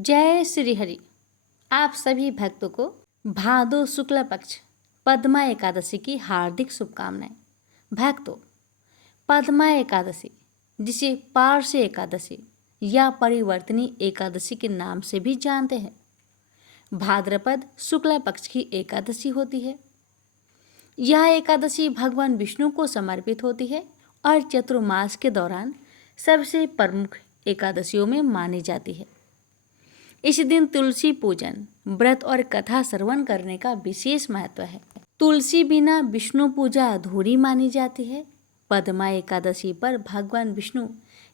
जय श्री हरि। आप सभी भक्तों को भादो शुक्ल पक्ष पद्मा एकादशी की हार्दिक शुभकामनाएं। भक्तों, पद्मा एकादशी जिसे पार्श्व एकादशी या परिवर्तनी एकादशी के नाम से भी जानते हैं, भाद्रपद शुक्ल पक्ष की एकादशी होती है। यह एकादशी भगवान विष्णु को समर्पित होती है और चतुर्मास के दौरान सबसे प्रमुख एकादशियों में मानी जाती है। इस दिन तुलसी पूजन, व्रत और कथा श्रवण करने का विशेष महत्व है। तुलसी बिना विष्णु पूजा अधूरी मानी जाती है। पद्मा एकादशी पर भगवान विष्णु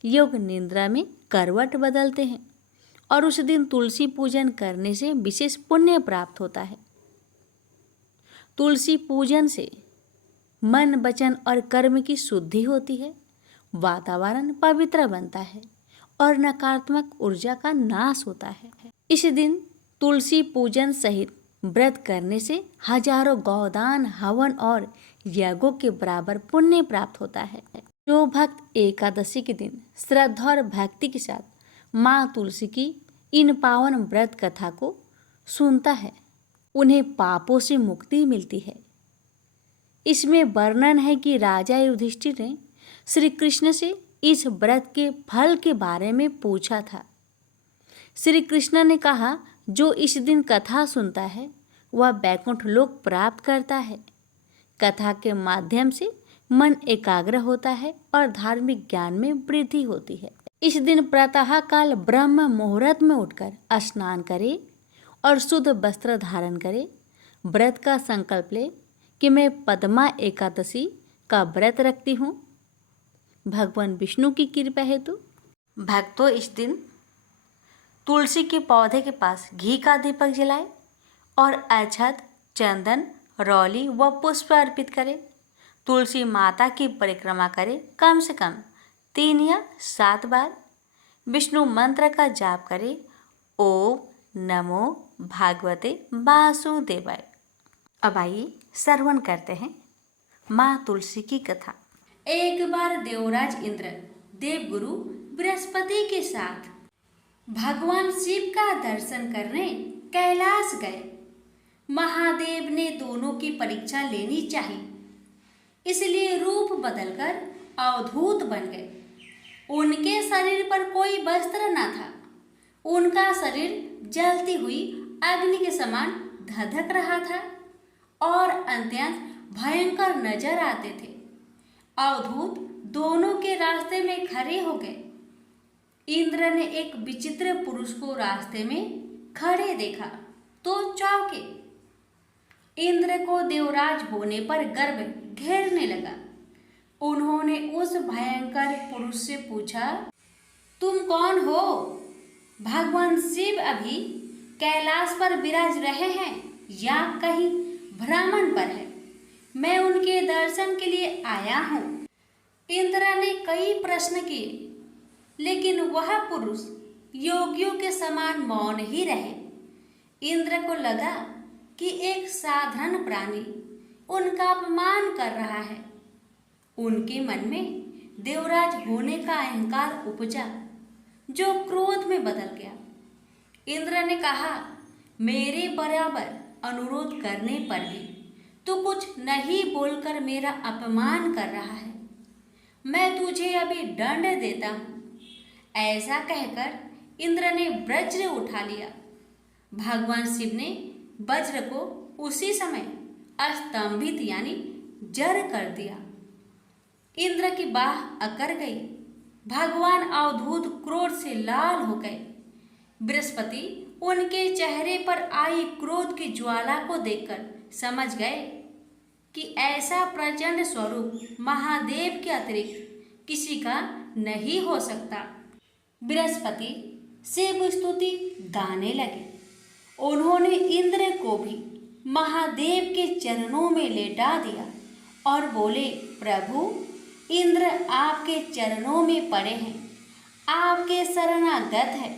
योग निद्रा में करवट बदलते हैं और उस दिन तुलसी पूजन करने से विशेष पुण्य प्राप्त होता है। तुलसी पूजन से मन, वचन और कर्म की शुद्धि होती है, वातावरण पवित्र बनता है और नकारात्मक ऊर्जा का नाश होता है। इस दिन तुलसी पूजन सहित व्रत करने से हजारों गौदान, हवन और यज्ञों के बराबर पुण्य प्राप्त होता है। जो भक्त एकादशी के दिन श्रद्धा और भक्ति के साथ माँ तुलसी की इन पावन व्रत कथा को सुनता है, उन्हें पापों से मुक्ति मिलती है। इसमें वर्णन है कि राजा युधिष्ठिर ने श्री कृष्ण से इस व्रत के फल के बारे में पूछा था। श्री कृष्ण ने कहा, जो इस दिन कथा सुनता है वह वैकुंठ लोक प्राप्त करता है। कथा के माध्यम से मन एकाग्र होता है और धार्मिक ज्ञान में वृद्धि होती है। इस दिन प्रातः काल ब्रह्म मुहूर्त में उठकर स्नान करे और शुद्ध वस्त्र धारण करे। व्रत का संकल्प ले कि मैं पद्मा एकादशी का व्रत रखती हूँ। भगवान विष्णु की कृपा हेतु भक्तों इस दिन तुलसी के पौधे के पास घी का दीपक जलाए और अक्षत, चंदन, रौली व पुष्प अर्पित करें। तुलसी माता की परिक्रमा करें, कम से कम 3 या 7 बार। विष्णु मंत्र का जाप करें, ओम नमो भागवते वासुदेवाय। अब आइए श्रवण करते हैं माँ तुलसी की कथा। एक बार देवराज इंद्र देवगुरु बृहस्पति के साथ भगवान शिव का दर्शन करने कैलाश गए। महादेव ने दोनों की परीक्षा लेनी चाहिए, इसलिए रूप बदलकर अवधूत बन गए। उनके शरीर पर कोई वस्त्र न था। उनका शरीर जलती हुई अग्नि के समान धधक रहा था और अत्यंत भयंकर नजर आते थे। अवधूत दोनों के रास्ते में खड़े हो गए। इंद्र ने एक विचित्र पुरुष को रास्ते में खड़े देखा तो चौंके। इंद्र को देवराज होने पर गर्व घेरने लगा। उन्होंने उस भयंकर पुरुष से पूछा, तुम कौन हो? भगवान शिव अभी कैलाश पर विराज रहे हैं या कहीं भ्रमण पर है? मैं उनके दर्शन के लिए आया हूँ। इंद्र ने कई प्रश्न किए, लेकिन वह पुरुष योगियों के समान मौन ही रहे। इंद्र को लगा कि एक साधारण प्राणी उनका अपमान कर रहा है। उनके मन में देवराज होने का अहंकार उपजा, जो क्रोध में बदल गया। इंद्र ने कहा, मेरे बराबर अनुरोध करने पर भी तू कुछ नहीं बोलकर मेरा अपमान कर रहा है। मैं तुझे अभी दंड देता हूँ। ऐसा कहकर इंद्र ने वज्र उठा लिया। भगवान शिव ने वज्र को उसी समय स्तंभित यानी जड़ कर दिया। इंद्र की बाह अकड़ गई। भगवान अवधूत क्रोध से लाल हो गए। बृहस्पति उनके चेहरे पर आई क्रोध की ज्वाला को देखकर समझ गए कि ऐसा प्रचंड स्वरूप महादेव के अतिरिक्त किसी का नहीं हो सकता। बृहस्पति शिव स्तुति गाने लगे। उन्होंने इंद्र को भी महादेव के चरणों में लेटा दिया और बोले, प्रभु, इंद्र आपके चरणों में पड़े हैं, आपके शरणागत है।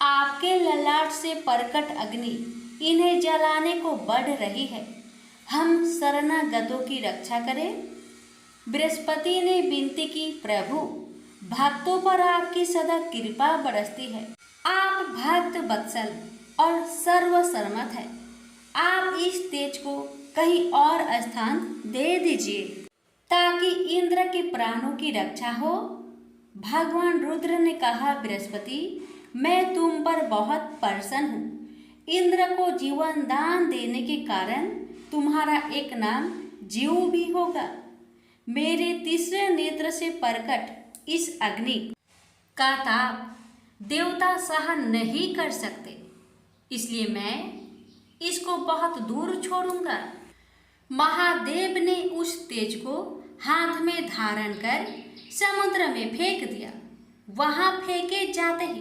आपके ललाट से प्रकट अग्नि इन्हें जलाने को बढ़ रही है। हम शरणागतों की रक्षा करें। बृहस्पति ने विनती की, प्रभु, भक्तों पर आपकी सदा कृपा बरसती है। आप भक्त वत्सल और सर्वसम्मत है। आप इस तेज को कहीं और स्थान दे दीजिए ताकि इंद्र के प्राणों की रक्षा हो। भगवान रुद्र ने कहा, बृहस्पति, मैं तुम पर बहुत प्रसन्न हूँ। इंद्र को जीवन दान देने के कारण तुम्हारा एक नाम जीव भी होगा। मेरे तीसरे नेत्र से प्रकट इस अग्नि का ताप देवता सहन नहीं कर सकते, इसलिए मैं इसको बहुत दूर छोड़ूंगा। महादेव ने उस तेज को हाथ में धारण कर समुद्र में फेंक दिया। वहां फेंके जाते ही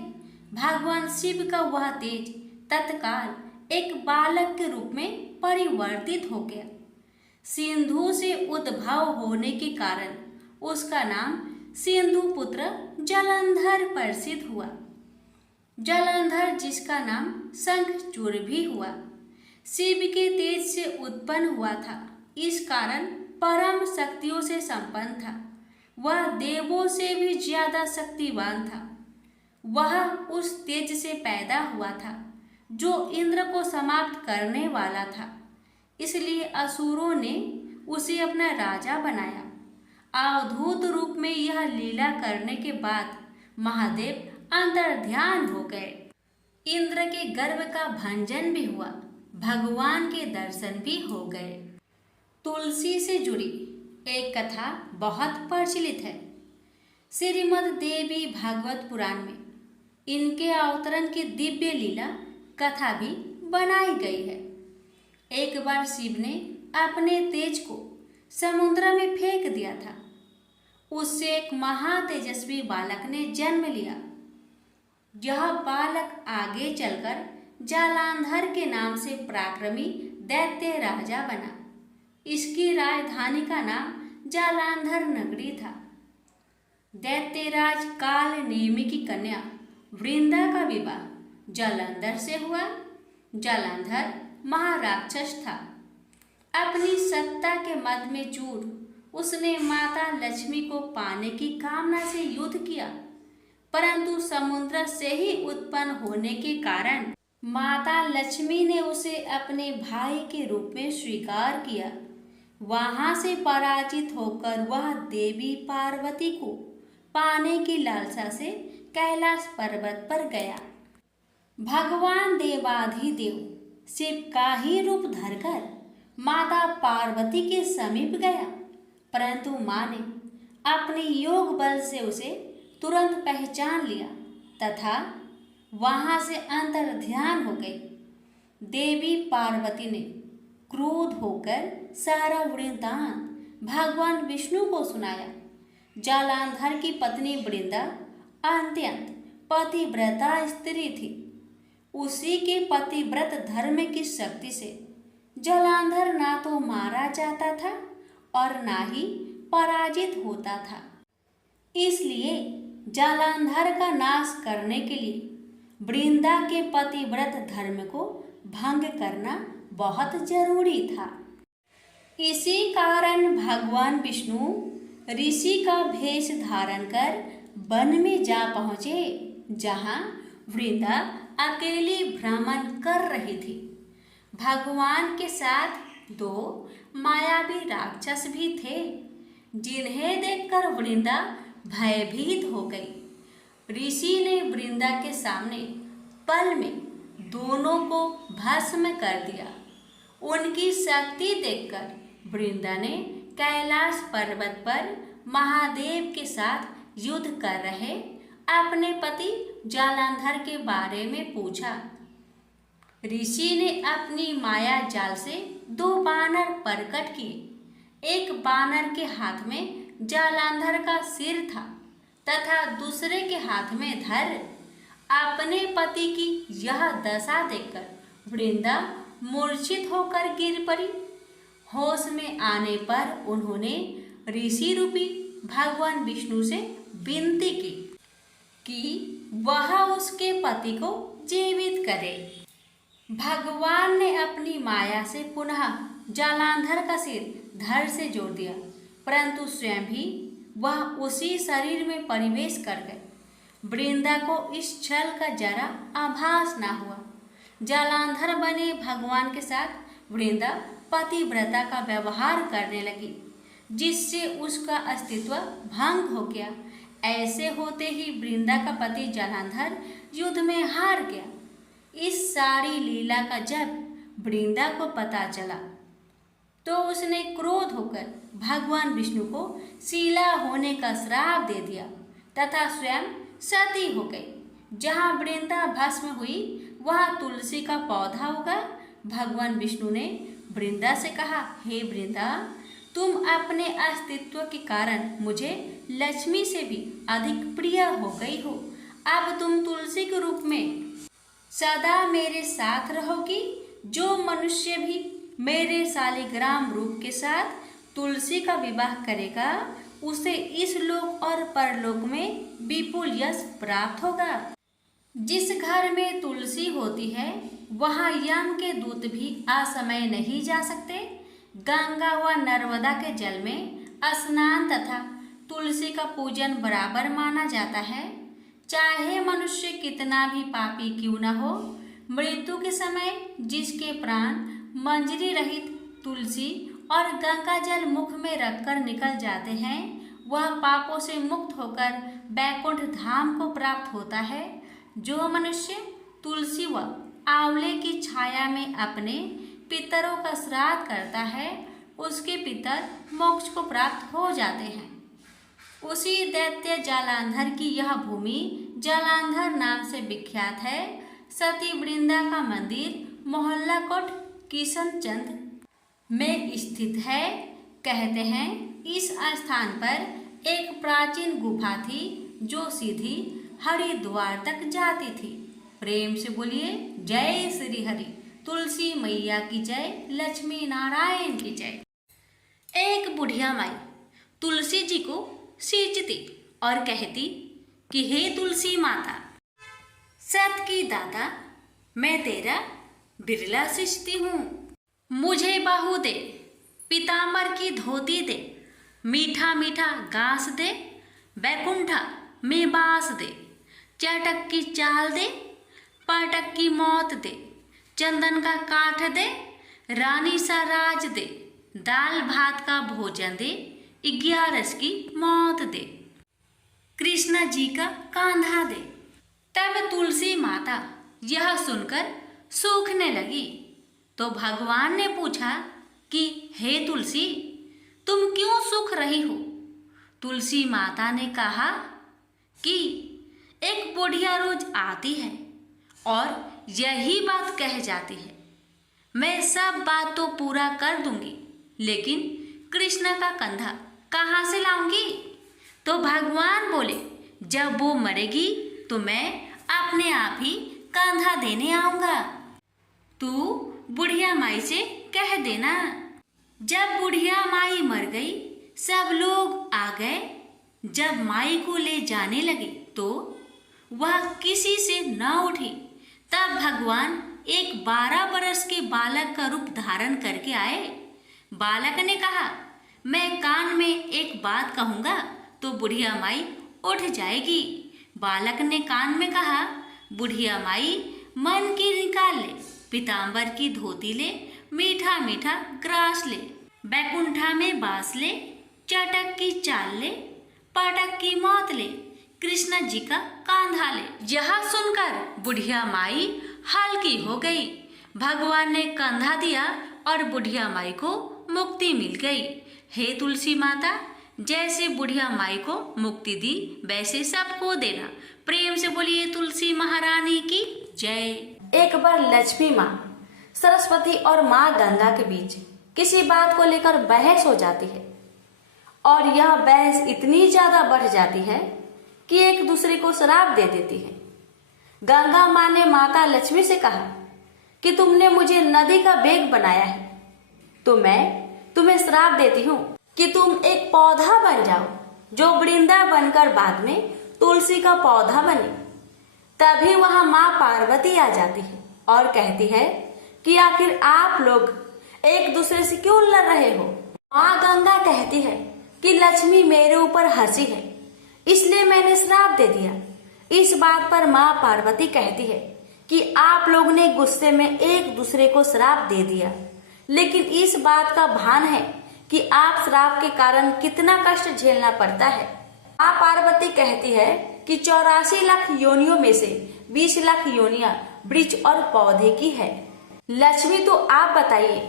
भगवान शिव का वह तेज तत्काल एक बालक के रूप में परिवर्तित हो गया। सिंधु से उद्भव होने के कारण उसका नाम सिंधु पुत्र जलंधर प्रसिद्ध हुआ। जलंधर जिसका नाम शंखचूड़ भी हुआ, शिव के तेज से उत्पन्न हुआ था। इस कारण परम शक्तियों से संपन्न था। वह देवों से भी ज्यादा शक्तिवान था। वह उस तेज से पैदा हुआ था जो इंद्र को समाप्त करने वाला था। इसलिए असुरों ने उसे अपना राजा बनाया। अवधूत रूप में यह लीला करने के बाद महादेव अंतर्ध्यान हो गए। इंद्र के गर्व का भंजन भी हुआ, भगवान के दर्शन भी हो गए। तुलसी से जुड़ी एक कथा बहुत प्रचलित है। श्रीमद् देवी भागवत पुराण में इनके अवतरण की दिव्य लीला कथा भी बनाई गई है। एक बार शिव ने अपने तेज को समुद्र में फेंक दिया था। उससे एक महातेजस्वी बालक ने जन्म लिया। यह बालक आगे चलकर जालांधर के नाम से पराक्रमी दैत्य राजा बना। इसकी राजधानी का नाम जालांधर नगरी था। दैत्यराज काल नेमि की कन्या वृंदा का विवाह जालंधर से हुआ। जालंधर महाराक्षस था। अपनी सत्ता के मद में चूर उसने माता लक्ष्मी को पाने की कामना से युद्ध किया, परंतु समुद्र से ही उत्पन्न होने के कारण माता लक्ष्मी ने उसे अपने भाई के रूप में स्वीकार किया। वहां से पराजित होकर वह देवी पार्वती को पाने की लालसा से कैलाश पर्वत पर गया। भगवान देवाधिदेव शिव का ही रूप धरकर माता पार्वती के समीप गया, परंतु मां ने अपने योग बल से उसे तुरंत पहचान लिया तथा वहां से अंतर्ध्यान हो गई। देवी पार्वती ने क्रोध होकर सारा वृत्तांत भगवान विष्णु को सुनाया। जालांधर की पत्नी वृंदा अत्यंत पतिव्रता स्त्री थी। उसी के पतिव्रत धर्म की शक्ति से जालांधर ना तो मारा जाता था और ना ही पराजित होता था। इसलिए जालांधर का नाश करने के लिए वृंदा के पतिव्रत धर्म को भंग करना बहुत जरूरी था। इसी कारण भगवान विष्णु ऋषि का भेष धारण कर वन में जा पहुँचे, जहाँ वृंदा अकेली भ्रमण कर रही थी। भगवान के साथ दो मायावी राक्षस भी थे, जिन्हें देखकर वृंदा भयभीत हो गई। ऋषि ने वृंदा के सामने पल में दोनों को भस्म कर दिया। उनकी शक्ति देखकर वृंदा ने कैलाश पर्वत पर महादेव के साथ युद्ध कर रहे अपने पति जालंधर के बारे में पूछा। ऋषि ने अपनी माया जाल से दो बानर प्रकट किए। एक बानर के हाथ में जालंधर का सिर था तथा दूसरे के हाथ में धर। अपने पति की यह दशा देखकर वृंदा मूर्छित होकर गिर पड़ी। होश में आने पर उन्होंने ऋषि रूपी भगवान विष्णु से विनती की कि वह उसके पति को जीवित करे। भगवान ने अपनी माया से पुनः जालंधर का सिर धड़ से जोड़ दिया, परंतु स्वयं भी वह उसी शरीर में प्रवेश कर गए। वृंदा को इस छल का जरा आभास ना हुआ। जालंधर बने भगवान के साथ वृंदा पतिव्रता का व्यवहार करने लगी, जिससे उसका अस्तित्व भंग हो गया। ऐसे होते ही वृंदा का पति जालंधर युद्ध में हार गया। इस सारी लीला का जब वृंदा को पता चला तो उसने क्रोध होकर भगवान विष्णु को शीला होने का श्राप दे दिया तथा स्वयं सती हो गई। जहाँ वृंदा भस्म हुई वहाँ तुलसी का पौधा उगा। भगवान विष्णु ने वृंदा से कहा, हे वृंदा, तुम अपने अस्तित्व के कारण मुझे लक्ष्मी से भी अधिक प्रिय हो गई हो। अब तुम तुलसी के रूप में सदा मेरे साथ रहोगी। जो मनुष्य भी मेरे शालिग्राम रूप के साथ तुलसी का विवाह करेगा उसे इस लोक और परलोक में विपुल यश प्राप्त होगा। जिस घर में तुलसी होती है वहाँ यम के दूत भी असमय नहीं जा सकते। गंगा व नर्मदा के जल में स्नान तथा तुलसी का पूजन बराबर माना जाता है। चाहे मनुष्य कितना भी पापी क्यों न हो, मृत्यु के समय जिसके प्राण मंजरी रहित तुलसी और गंगा जल मुख में रखकर निकल जाते हैं, वह पापों से मुक्त होकर बैकुंठ धाम को प्राप्त होता है। जो मनुष्य तुलसी व आंवले की छाया में अपने पितरों का श्राद्ध करता है उसके पितर मोक्ष को प्राप्त हो जाते हैं। उसी दैत्य जालंधर की यह भूमि जालंधर नाम से विख्यात है। सती वृंदा का मंदिर मोहल्ला कोट किशनचंद में स्थित है। कहते हैं इस स्थान पर एक प्राचीन गुफा थी जो सीधी हरिद्वार तक जाती थी। प्रेम से बोलिए जय श्री हरि। तुलसी मैया की जय, लक्ष्मी नारायण की जय। एक बुढ़िया माई तुलसी जी को सींचती और कहती कि हे तुलसी माता, सत की दाता, मैं तेरा बिरला सींचती हूँ। मुझे बाहु दे, पीताम्बर की धोती दे, मीठा मीठा घास दे, बैकुंठा में बास दे, चटक की चाल दे, पाटक की मौत दे, चंदन का काठ दे, रानी सा राज दे, दाल भात का भोजन दे, 11 की मौत दे, कृष्णा जी का कांधा दे। तब तुलसी माता यह सुनकर सूखने लगी तो भगवान ने पूछा कि हे तुलसी, तुम क्यों सूख रही हो? तुलसी माता ने कहा कि एक बुढ़िया रोज आती है और यही बात कह जाती है, मैं सब बात तो पूरा कर दूंगी, लेकिन कृष्ण का कंधा कहाँ से लाऊंगी? तो भगवान बोले, जब वो मरेगी तो मैं अपने आप ही कंधा देने आऊंगा। तू बुढ़िया माई से कह देना। जब बुढ़िया माई मर गई सब लोग आ गए। जब माई को ले जाने लगे तो वह किसी से न उठी। तब भगवान एक 12 बरस के बालक का रूप धारण करके आए। बालक ने कहा, मैं कान में एक बात कहूँगा तो बुढ़िया माई उठ जाएगी। बालक ने कान में कहा, बुढ़िया माई मन की निकाल ले, पीताम्बर की धोती ले, मीठा मीठा ग्रास ले, बैकुंठा में बास ले, चटक की चाल ले, पाटक की मौत ले, कृष्ण जी का कांधा ले। यह सुनकर बुढ़िया माई हल्की हो गई। भगवान ने कंधा दिया और बुढ़िया माई को मुक्ति मिल गई। हे तुलसी माता, जैसे बुढ़िया माई को मुक्ति दी वैसे सबको देना। प्रेम से बोलिए तुलसी महारानी की जय। एक बार लक्ष्मी माँ सरस्वती और माँ गंगा के बीच किसी बात को लेकर बहस हो जाती है और यह बहस इतनी ज्यादा बढ़ जाती है कि एक दूसरे को श्राप दे देती है। गंगा माँ ने माता लक्ष्मी से कहा कि तुमने मुझे नदी का बेग बनाया है, तो मैं तुम्हें श्राप देती हूँ कि तुम एक पौधा बन जाओ जो वृंदा बनकर बाद में तुलसी का पौधा बने। तभी वहां माँ पार्वती आ जाती है और कहती है कि आखिर आप लोग एक दूसरे से क्यों लड़ रहे हो? माँ गंगा कहती है कि लक्ष्मी मेरे ऊपर हंसी है, इसलिए मैंने श्राप दे दिया। इस बात पर माँ पार्वती कहती है कि आप लोगों ने गुस्से में एक दूसरे को श्राप दे दिया, लेकिन इस बात का भान है कि आप श्राप के कारण कितना कष्ट झेलना पड़ता है। माँ पार्वती कहती है कि 84 लाख योनियों में से 20 लाख योनियां वृक्ष और पौधे की है। लक्ष्मी, तो आप बताइए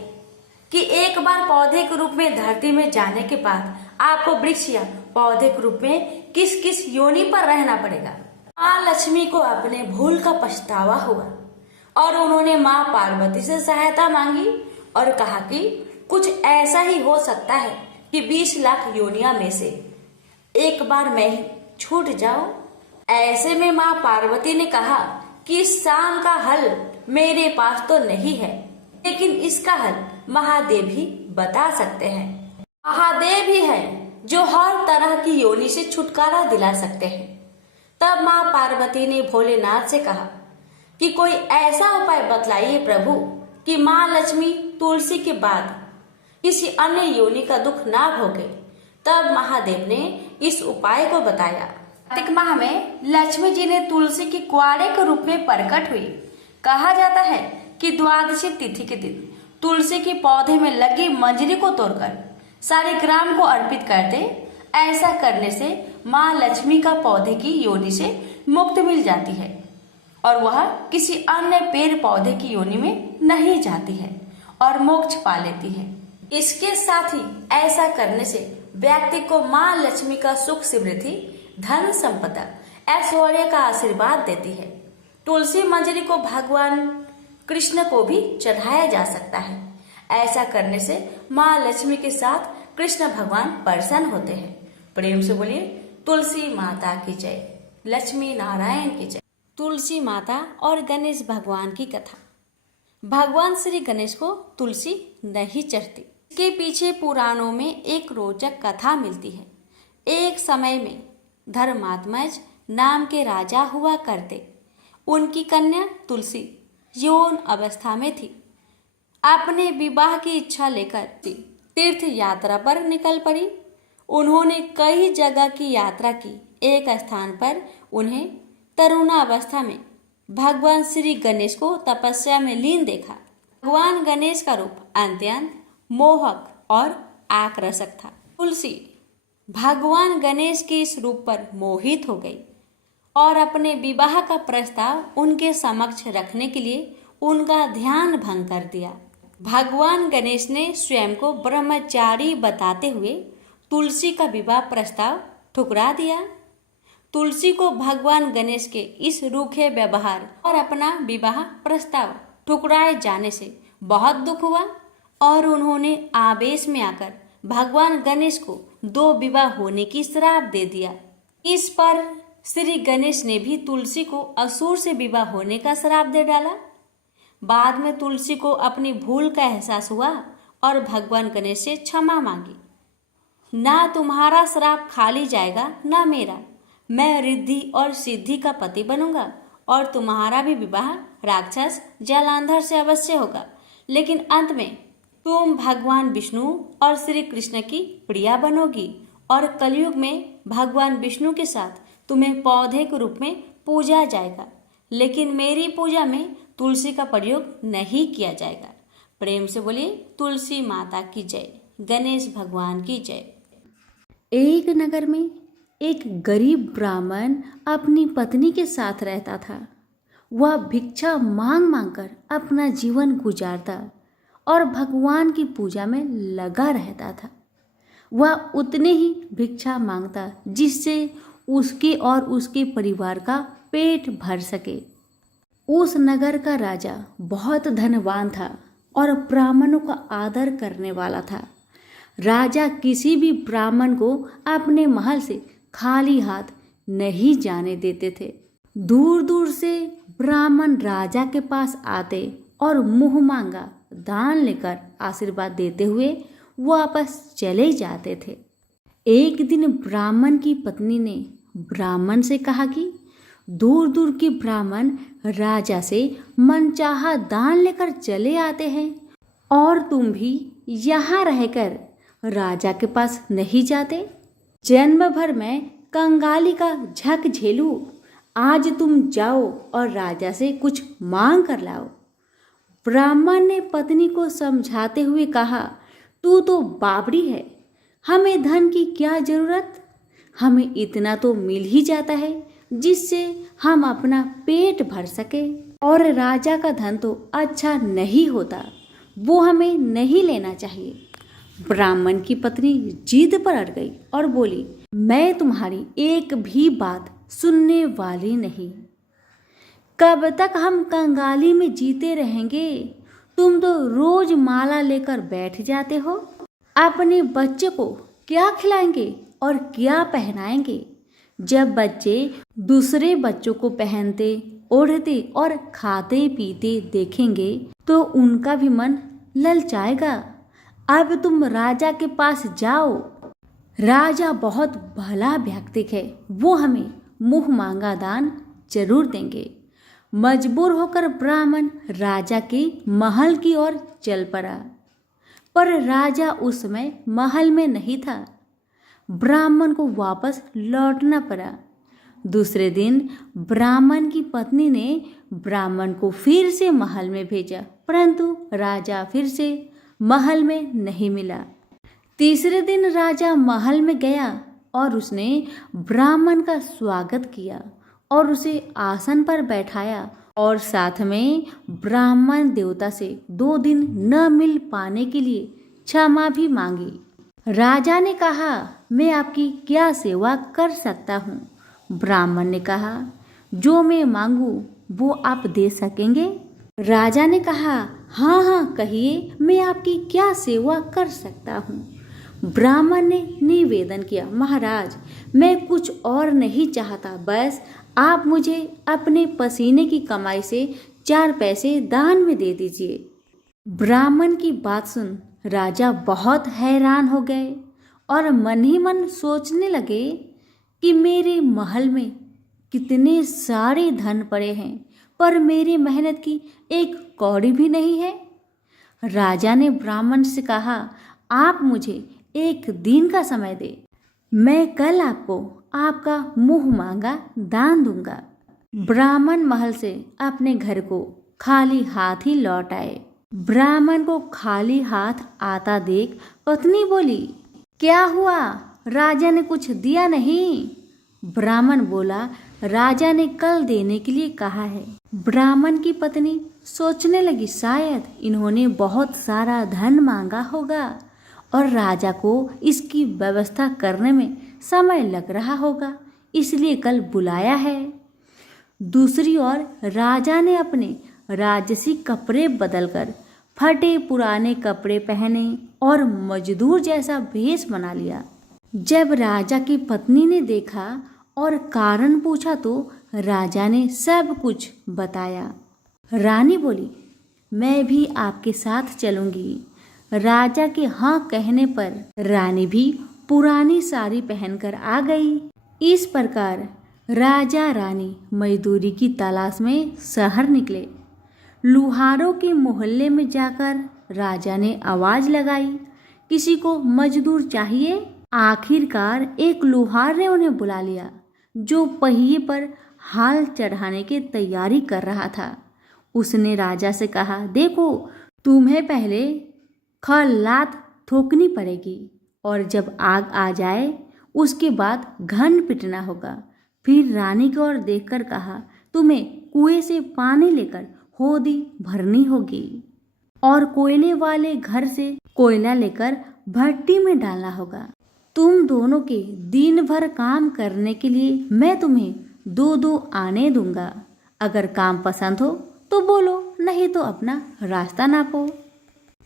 कि एक बार पौधे के रूप में धरती में जाने के बाद आपको वृक्ष या पौधे के रूप में किस किस योनि पर रहना पड़ेगा। माँ लक्ष्मी को अपने भूल का पछतावा हुआ और उन्होंने माँ पार्वती से सहायता मांगी और कहा कि कुछ ऐसा ही हो सकता है कि 20 लाख योनियां में से एक बार मैं ही छूट जाऊं। ऐसे में माँ पार्वती ने कहा कि इस शाम का हल मेरे पास तो नहीं है, लेकिन इसका हल महादेव ही बता सकते हैं। महादेव ही है जो हर तरह की योनि से छुटकारा दिला सकते हैं। तब माँ पार्वती ने भोलेनाथ से कहा कि कोई ऐसा उपाय बतलाइए प्रभु कि माँ लक्ष्मी तुलसी के बाद किसी अन्य योनि का दुख ना भोगे। तब महादेव ने इस उपाय को बताया। कार्तिक माह में लक्ष्मी जी ने तुलसी के कुआरे के रूप में प्रकट हुई। कहा जाता है कि द्वादशी तिथि के दिन तुलसी के पौधे में लगी मंजरी को तोड़कर सारे ग्राम को अर्पित कर दे। ऐसा करने से माँ लक्ष्मी का पौधे की योनि से मुक्ति मिल जाती है और वह किसी अन्य पेड़ पौधे की योनि में नहीं जाती है और मोक्ष पा लेती है। इसके साथ ही ऐसा करने से व्यक्ति को माँ लक्ष्मी का सुख समृद्धि, धन संपदा, ऐश्वर्य का आशीर्वाद देती है। तुलसी मंजरी को भगवान कृष्ण को भी चढ़ाया जा सकता है। ऐसा करने से माँ लक्ष्मी के साथ कृष्ण भगवान प्रसन्न होते हैं। प्रेम से बोलिए तुलसी माता की जय, लक्ष्मी नारायण की जय। तुलसी माता और गणेश भगवान की कथा। भगवान श्री गणेश को तुलसी नहीं चढ़ती। इसके पीछे पुराणों में एक रोचक कथा मिलती है। एक समय में धर्मात्मज नाम के राजा हुआ करते। उनकी कन्या तुलसी यौन अवस्था में थी। अपने विवाह की इच्छा लेकर तीर्थ यात्रा पर निकल पड़ी। उन्होंने कई जगह की यात्रा की। एक स्थान पर उन्हें तरुणावस्था में भगवान श्री गणेश को तपस्या में लीन देखा। भगवान गणेश का रूप अत्यंत मोहक और आकर्षक था। तुलसी भगवान गणेश के इस रूप पर मोहित हो गई और अपने विवाह का प्रस्ताव उनके समक्ष रखने के लिए उनका ध्यान भंग कर दिया। भगवान गणेश ने स्वयं को ब्रह्मचारी बताते हुए तुलसी का विवाह प्रस्ताव ठुकरा दिया। तुलसी को भगवान गणेश के इस रूखे व्यवहार और अपना विवाह प्रस्ताव ठुकराए जाने से बहुत दुख हुआ और उन्होंने आवेश में आकर भगवान गणेश को 2 विवाह होने की श्राप दे दिया। इस पर श्री गणेश ने भी तुलसी को असुर से विवाह होने का श्राप दे डाला। बाद में तुलसी को अपनी भूल का एहसास हुआ और भगवान गणेश से क्षमा मांगी। ना तुम्हारा श्राप खाली जाएगा ना मेरा। मैं रिद्धि और सिद्धि का पति बनूंगा और तुम्हारा भी विवाह राक्षस जलांधर से अवश्य होगा, लेकिन अंत में तुम भगवान विष्णु और श्री कृष्ण की प्रिया बनोगी और कलयुग में भगवान विष्णु के साथ तुम्हें पौधे के रूप में पूजा जाएगा, लेकिन मेरी पूजा में तुलसी का प्रयोग नहीं किया जाएगा। प्रेम से बोलिए तुलसी माता की जय, गणेश भगवान की जय। एक नगर में एक गरीब ब्राह्मण अपनी पत्नी के साथ रहता था। वह भिक्षा मांग मांग कर अपना जीवन गुजारता और भगवान की पूजा में लगा रहता था। वह उतने ही भिक्षा मांगता जिससे उसके और उसके परिवार का पेट भर सके। उस नगर का राजा बहुत धनवान था और ब्राह्मणों का आदर करने वाला था। राजा किसी भी ब्राह्मण को अपने महल से खाली हाथ नहीं जाने देते थे। दूर दूर से ब्राह्मण राजा के पास आते और मुंह मांगा दान लेकर आशीर्वाद देते हुए वापस चले जाते थे। एक दिन ब्राह्मण की पत्नी ने ब्राह्मण से कहा कि दूर दूर के ब्राह्मण राजा से मनचाहा दान लेकर चले आते हैं और तुम भी यहाँ रहकर राजा के पास नहीं जाते। जन्म भर मैं कंगाली का झक झेलूं, आज तुम जाओ और राजा से कुछ मांग कर लाओ। ब्राह्मण ने पत्नी को समझाते हुए कहा, तू तो बावड़ी है, हमें धन की क्या जरूरत, हमें इतना तो मिल ही जाता है जिससे हम अपना पेट भर सके। और राजा का धन तो अच्छा नहीं होता, वो हमें नहीं लेना चाहिए। ब्राह्मण की पत्नी जिद पर अड़ गई और बोली, मैं तुम्हारी एक भी बात सुनने वाली नहीं। कब तक हम कंगाली में जीते रहेंगे? तुम तो रोज माला लेकर बैठ जाते हो। अपने बच्चे को क्या खिलाएंगे और क्या पहनाएंगे? जब बच्चे दूसरे बच्चों को पहनते, ओढ़ते और खाते पीते देखेंगे तो उनका भी मन ललचाएगा। अब तुम राजा के पास जाओ। राजा बहुत भला व्यक्ति है, वो हमें मुंह मांगा दान जरूर देंगे। मजबूर होकर ब्राह्मण राजा के महल की ओर चल पड़ा, पर राजा उस समय महल में नहीं था। ब्राह्मण को वापस लौटना पड़ा। दूसरे दिन ब्राह्मण की पत्नी ने ब्राह्मण को फिर से महल में भेजा, परंतु राजा फिर से महल में नहीं मिला। तीसरे दिन राजा महल में गया और उसने ब्राह्मण का स्वागत किया और उसे आसन पर बैठाया और साथ में ब्राह्मण देवता से 2 दिन न मिल पाने के लिए क्षमा भी मांगी। राजा ने कहा, मैं आपकी क्या सेवा कर सकता हूँ? ब्राह्मण ने कहा, जो मैं मांगू वो आप दे सकेंगे? राजा ने कहा, हाँ हाँ कहिए, मैं आपकी क्या सेवा कर सकता हूँ? ब्राह्मण ने निवेदन किया, महाराज मैं कुछ और नहीं चाहता, बस आप मुझे अपने पसीने की कमाई से 4 पैसे दान में दे दीजिए। ब्राह्मण की बात सुन राजा बहुत हैरान हो गए और मन ही मन सोचने लगे कि मेरे महल में कितने सारे धन पड़े हैं, पर मेरी मेहनत की एक कौड़ी भी नहीं है। राजा ने ब्राह्मण से कहा, आप मुझे 1 दिन का समय दे, मैं कल आपको आपका मुंह मांगा दान दूंगा। ब्राह्मण महल से अपने घर को खाली हाथ ही लौट आए। ब्राह्मण को खाली हाथ आता देख पत्नी बोली, क्या हुआ, राजा ने कुछ दिया नहीं? ब्राह्मण बोला, राजा ने कल देने के लिए कहा है। ब्राह्मण की पत्नी सोचने लगी, शायद इन्होंने बहुत सारा धन मांगा होगा और राजा को इसकी व्यवस्था करने में समय लग रहा होगा, इसलिए कल बुलाया है। दूसरी ओर राजा ने अपने राजसी कपड़े बदलकर फटे पुराने कपड़े पहने और मजदूर जैसा भेष बना लिया। जब राजा की पत्नी ने देखा और कारण पूछा तो राजा ने सब कुछ बताया। रानी बोली, मैं भी आपके साथ चलूंगी। राजा के हाँ कहने पर रानी भी पुरानी साड़ी पहनकर आ गई। इस प्रकार राजा रानी मजदूरी की तलाश में शहर निकले। लुहारों के मोहल्ले में जाकर राजा ने आवाज लगाई, किसी को मजदूर चाहिए? आखिरकार एक लुहार ने उन्हें बुला लिया, जो पहिए पर हाल चढ़ाने की तैयारी कर रहा था। उसने राजा से कहा, देखो तुम्हें पहले खलात ठोकनी पड़ेगी और जब आग आ जाए उसके बाद घन पिटना होगा। फिर रानी की ओर देखकर कहा, तुम्हें कुएं से पानी लेकर होदी भरनी होगी और कोयले वाले घर से कोयला लेकर भट्टी में डालना होगा। तुम दोनों के दिन भर काम करने के लिए मैं तुम्हें 2-2 आने दूंगा। अगर काम पसंद हो तो बोलो, नहीं तो अपना रास्ता नापो।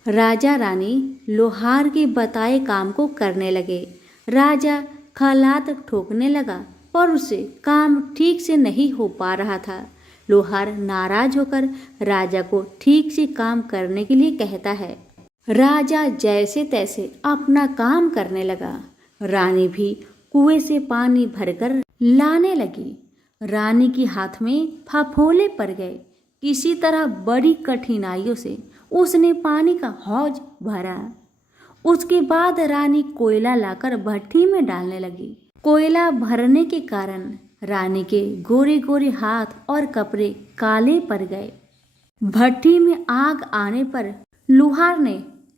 राजा रानी लोहार के बताए काम को करने लगे। राजा खलात ठोकने लगा पर उससे काम ठीक से नहीं हो पा रहा था। लोहार नाराज होकर राजा को ठीक से काम करने के लिए कहता है। राजा जैसे तैसे अपना काम करने लगा। रानी भी कुएं से पानी भरकर लाने लगी। रानी के हाथ में फफोले पड़ गए। किसी तरह बड़ी कठिनाइयों से उसने पानी का हौज भरा। उसके बाद रानी कोयला लाकर भट्टी में डालने लगी। कोयला भरने के कारण रानी के गोरे गोरे हाथ और कपड़े काले पड़ गए। भट्टी में आग आने पर लुहार ने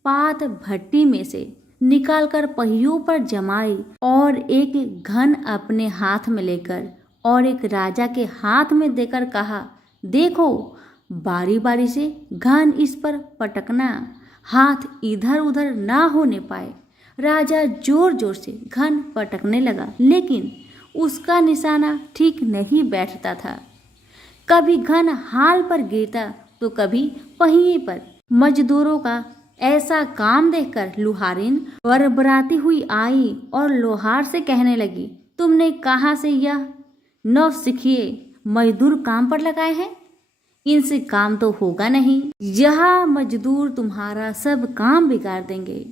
पात भट्टी में से निकालकर पहियों पर जमाई और एक घन अपने हाथ में लेकर और एक राजा के हाथ में देकर कहा, देखो बारी बारी से घन इस पर पटकना, हाथ इधर उधर ना होने पाए। राजा जोर जोर से घन पटकने लगा, लेकिन उसका निशाना ठीक नहीं बैठता था। कभी घन हाल पर गिरता तो कभी पहिए पर। मजदूरों का ऐसा काम देखकर लुहारिन बरबराती हुई आई और लोहार से कहने लगी, तुमने कहाँ से यह नौसिखिए मजदूर काम पर लगाए हैं? इनसे काम तो होगा नहीं। यह मजदूर तुम्हारा सब काम बिगाड़ देंगे।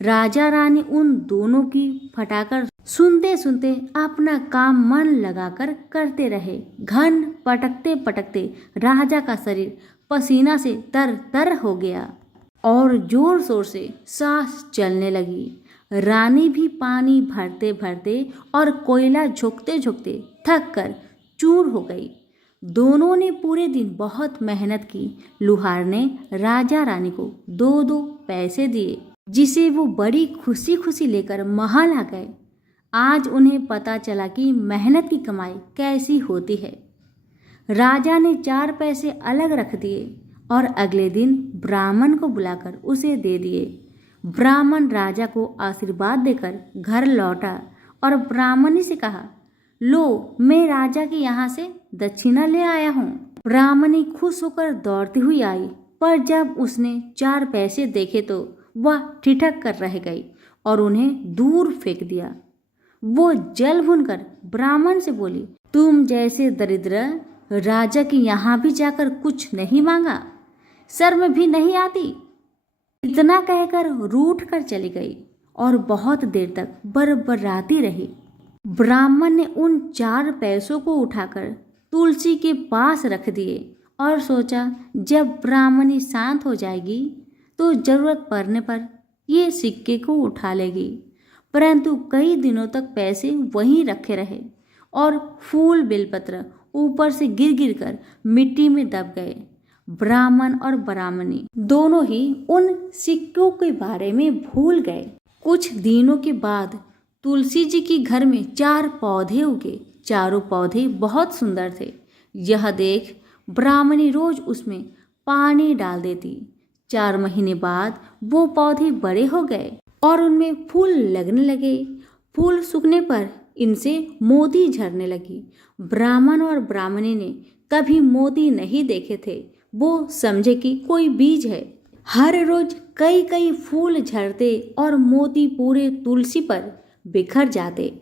राजा रानी उन दोनों की फटाकर सुनते सुनते अपना काम मन लगाकर करते रहे। घन पटकते पटकते राजा का शरीर पसीना से तर तर हो गया और जोर शोर से सांस चलने लगी। रानी भी पानी भरते भरते और कोयला झोंकते झोंकते थक कर चूर हो गई। दोनों ने पूरे दिन बहुत मेहनत की। लुहार ने राजा रानी को 2-2 पैसे दिए, जिसे वो बड़ी खुशी खुशी लेकर महल आ गए। आज उन्हें पता चला कि मेहनत की कमाई कैसी होती है। राजा ने 4 पैसे अलग रख दिए और अगले दिन ब्राह्मण को बुलाकर उसे दे दिए। ब्राह्मण राजा को आशीर्वाद देकर घर लौटा और ब्राह्मणी से कहा, लो मैं राजा के यहाँ से दक्षिणा ले आया हूँ। ब्राह्मणी खुश होकर दौड़ती हुई आई, पर जब उसने 4 पैसे देखे तो वह ठिठक कर रह गई और उन्हें दूर फेंक दिया। वो जल भूनकर ब्राह्मण से बोली, तुम जैसे दरिद्र राजा के यहाँ भी जाकर कुछ नहीं मांगा, शर्म भी नहीं आती। इतना कहकर रूठ कर चली गई और बहुत देर तक बरबराती रही। ब्राह्मण ने उन 4 पैसों को उठाकर तुलसी के पास रख दिए और सोचा, जब ब्राह्मणी शांत हो जाएगी तो जरूरत पड़ने पर ये सिक्के को उठा लेगी। परंतु कई दिनों तक पैसे वहीं रखे रहे और फूल बेलपत्र ऊपर से गिर गिर कर मिट्टी में दब गए। ब्राह्मण और ब्राह्मणी दोनों ही उन सिक्कों के बारे में भूल गए। कुछ दिनों के बाद तुलसी जी के घर में 4 पौधे उगे। चारों पौधे बहुत सुंदर थे। यह देख ब्राह्मणी रोज उसमें पानी डाल देती। 4 महीने बाद वो पौधे बड़े हो गए और उनमें फूल लगने लगे। फूल सूखने पर इनसे मोती झरने लगी। ब्राह्मण और ब्राह्मणी ने कभी मोती नहीं देखे थे। वो समझे कि कोई बीज है। हर रोज कई कई फूल झरते और मोती पूरे तुलसी पर बिखर जाते।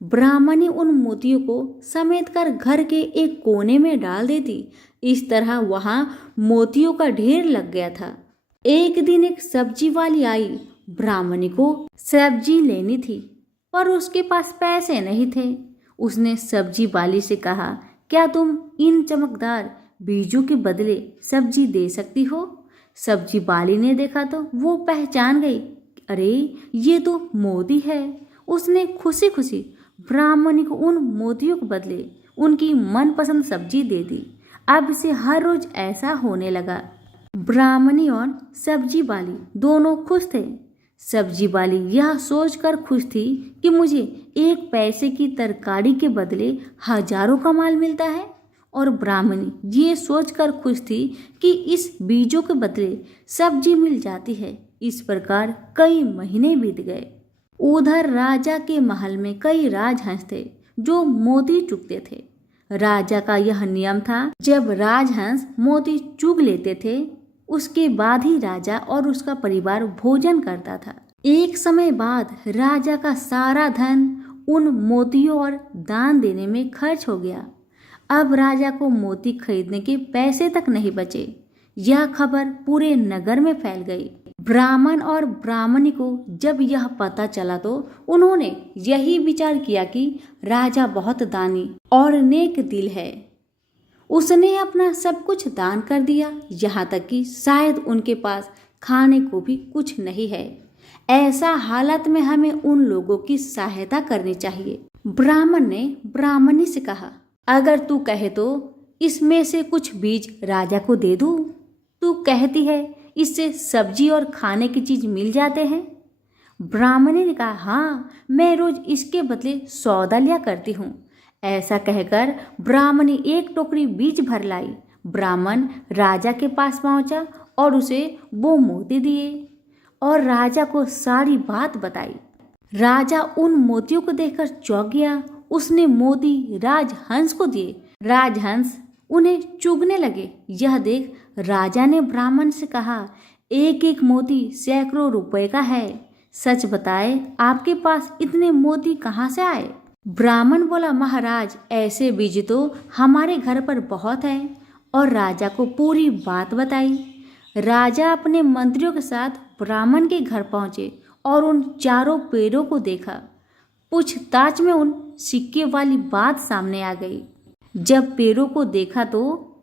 ब्राह्मणी उन मोतियों को समेट कर घर के एक कोने में डाल देती। इस तरह वहां मोतियों का ढेर लग गया था। एक दिन एक सब्जी वाली आई। ब्राह्मणी को सब्जी लेनी थी, पर उसके पास पैसे नहीं थे। उसने सब्जी वाली से कहा, क्या तुम इन चमकदार बीजों के बदले सब्जी दे सकती हो? सब्जी वाली ने देखा तो वो पहचान गई, अरे ये तो मोती है। उसने खुशी खुशी ब्राह्मणी को उन मोतियों के बदले उनकी मनपसंद सब्जी दे दी। अब से हर रोज ऐसा होने लगा। ब्राह्मणी और सब्जी वाली दोनों खुश थे। सब्जी वाली यह सोचकर खुश थी कि मुझे 1 पैसे की तरकारी के बदले हजारों का माल मिलता है, और ब्राह्मणी ये सोचकर खुश थी कि इस बीजों के बदले सब्जी मिल जाती है। इस प्रकार कई महीने बीत गए। उधर राजा के महल में कई राजहंस थे जो मोती चुगते थे। राजा का यह नियम था, जब राजहंस मोती चुग लेते थे उसके बाद ही राजा और उसका परिवार भोजन करता था। एक समय बाद राजा का सारा धन उन मोतियों और दान देने में खर्च हो गया। अब राजा को मोती खरीदने के पैसे तक नहीं बचे। यह खबर पूरे नगर में फैल गई। ब्राह्मण और ब्राह्मणी को जब यह पता चला तो उन्होंने यही विचार किया कि राजा बहुत दानी और नेक दिल है। उसने अपना सब कुछ दान कर दिया, यहाँ तक कि शायद उनके पास खाने को भी कुछ नहीं है। ऐसा हालत में हमें उन लोगों की सहायता करनी चाहिए ब्राह्मण ने ब्राह्मणी से कहा, अगर तू कहे तो इसमें से कुछ बीज राजा को दे दूं। तू कहती है इससे सब्जी और खाने की चीज मिल जाते हैं। ब्राह्मणी ने कहा, हाँ, मैं रोज इसके बदले सौदा लिया करती हूँ। ऐसा कहकर ब्राह्मणी एक टोकरी बीज भर लाई। ब्राह्मण राजा के पास पहुंचा और उसे वो मोती दिए और राजा को सारी बात बताई। राजा उन मोतियों को देखकर चौंक गया। उसने मोती राजहंस को दिए। राजहंस उन्हें चुगने लगे। यह देख राजा ने ब्राह्मण से कहा, एक एक मोती सैकड़ों रुपए का है। सच बताए, आपके पास इतने मोती कहाँ से आए? ब्राह्मण बोला, महाराज, ऐसे बीज तो हमारे घर पर बहुत हैं। और राजा को पूरी बात बताई। राजा अपने मंत्रियों के साथ ब्राह्मण के घर पहुंचे और उन चारों पेड़ों को देखा। पूछताछ में उन सिक्के वाली बात सामने आ गई। जब पेड़ों को देखा तो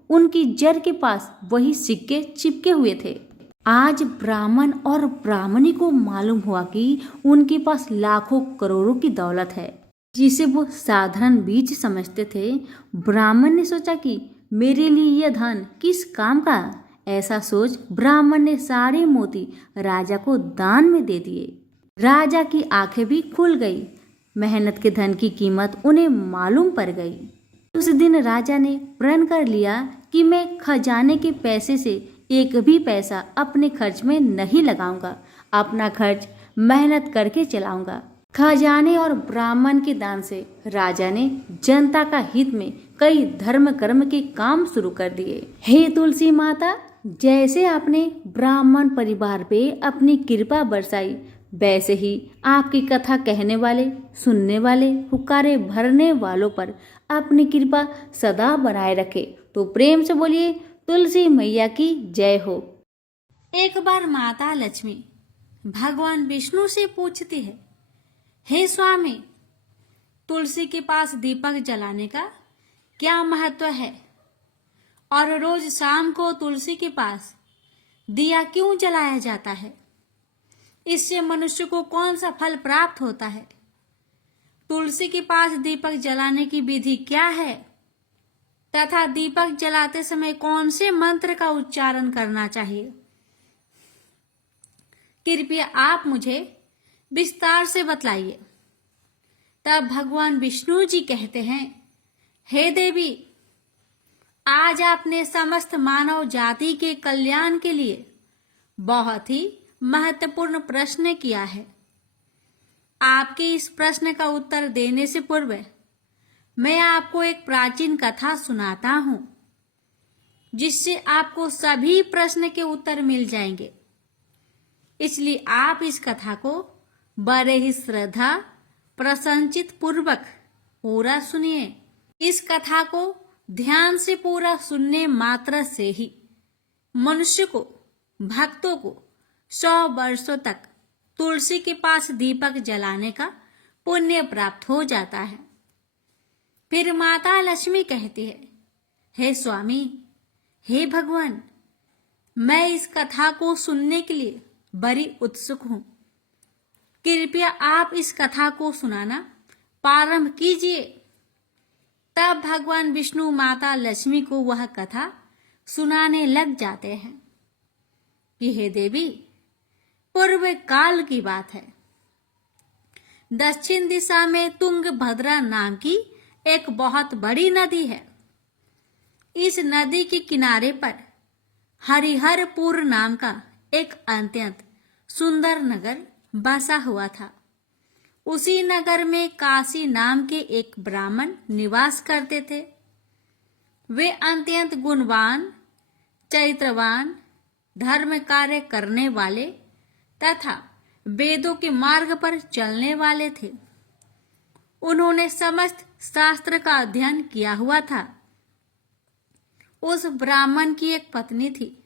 उनकी जड़ के पास वही सिक्के चिपके हुए थे। आज ब्राह्मण और ब्राह्मणी को मालूम हुआ कि उनके पास लाखों करोड़ों की दौलत है, जिसे वो साधारण बीज समझते थे। ब्राह्मण ने सोचा कि मेरे लिए यह धन किस काम का। ऐसा सोच ब्राह्मण ने सारे मोती राजा को दान में दे दिए। राजा की आंखें भी खुल गई। मेहनत के धन की कीमत उन्हें मालूम पड़ गई। उस दिन राजा ने प्रण कर लिया कि मैं खजाने के पैसे से एक भी पैसा अपने खर्च में नहीं लगाऊंगा। अपना खर्च मेहनत करके चलाऊंगा। खजाने और ब्राह्मण के दान से राजा ने जनता का हित में कई धर्म कर्म के काम शुरू कर दिए। हे तुलसी माता, जैसे आपने ब्राह्मण परिवार पे अपनी कृपा बरसाई, वैसे ही आपकी कथा कहने वाले, सुनने वाले, हुक्कारे भरने वालों पर अपनी कृपा सदा बनाए रखे। तो प्रेम से बोलिए, तुलसी मैया की जय हो। एक बार माता लक्ष्मी भगवान विष्णु से पूछती है, हे स्वामी, तुलसी के पास दीपक जलाने का क्या महत्व है और रोज शाम को तुलसी के पास दिया क्यों जलाया जाता है? इससे मनुष्य को कौन सा फल प्राप्त होता है? तुलसी के पास दीपक जलाने की विधि क्या है तथा दीपक जलाते समय कौन से मंत्र का उच्चारण करना चाहिए? कृपया आप मुझे विस्तार से बतलाइए। तब भगवान विष्णु जी कहते हैं, हे देवी, आज आपने समस्त मानव जाति के कल्याण के लिए बहुत ही महत्वपूर्ण प्रश्न किया है। आपके इस प्रश्न का उत्तर देने से पूर्व मैं आपको एक प्राचीन कथा सुनाता हूं, जिससे आपको सभी प्रश्न के उत्तर मिल जाएंगे। इसलिए आप इस कथा को बड़े ही श्रद्धा प्रसन्नचित पूर्वक पूरा सुनिए। इस कथा को ध्यान से पूरा सुनने मात्र से ही मनुष्य को, भक्तों को 100 वर्षों तक तुलसी के पास दीपक जलाने का पुण्य प्राप्त हो जाता है। फिर माता लक्ष्मी कहती है, हे स्वामी, हे भगवान, मैं इस कथा को सुनने के लिए बड़ी उत्सुक हूं। कृपया आप इस कथा को सुनाना प्रारंभ कीजिए। तब भगवान विष्णु माता लक्ष्मी को वह कथा सुनाने लग जाते हैं कि हे देवी, पूर्व काल की बात है। दक्षिण दिशा में तुंगभद्रा नाम की एक बहुत बड़ी नदी है। इस नदी के किनारे पर हरिहरपुर नाम का एक अत्यंत सुंदर नगर बसा हुआ था। उसी नगर में काशी नाम के एक ब्राह्मण निवास करते थे। वे अत्यंत गुणवान, चरित्रवान, धर्म कार्य करने वाले तथा वेदों के मार्ग पर चलने वाले थे। उन्होंने समस्त शास्त्र का अध्ययन किया हुआ था। उस ब्राह्मण की एक पत्नी थी,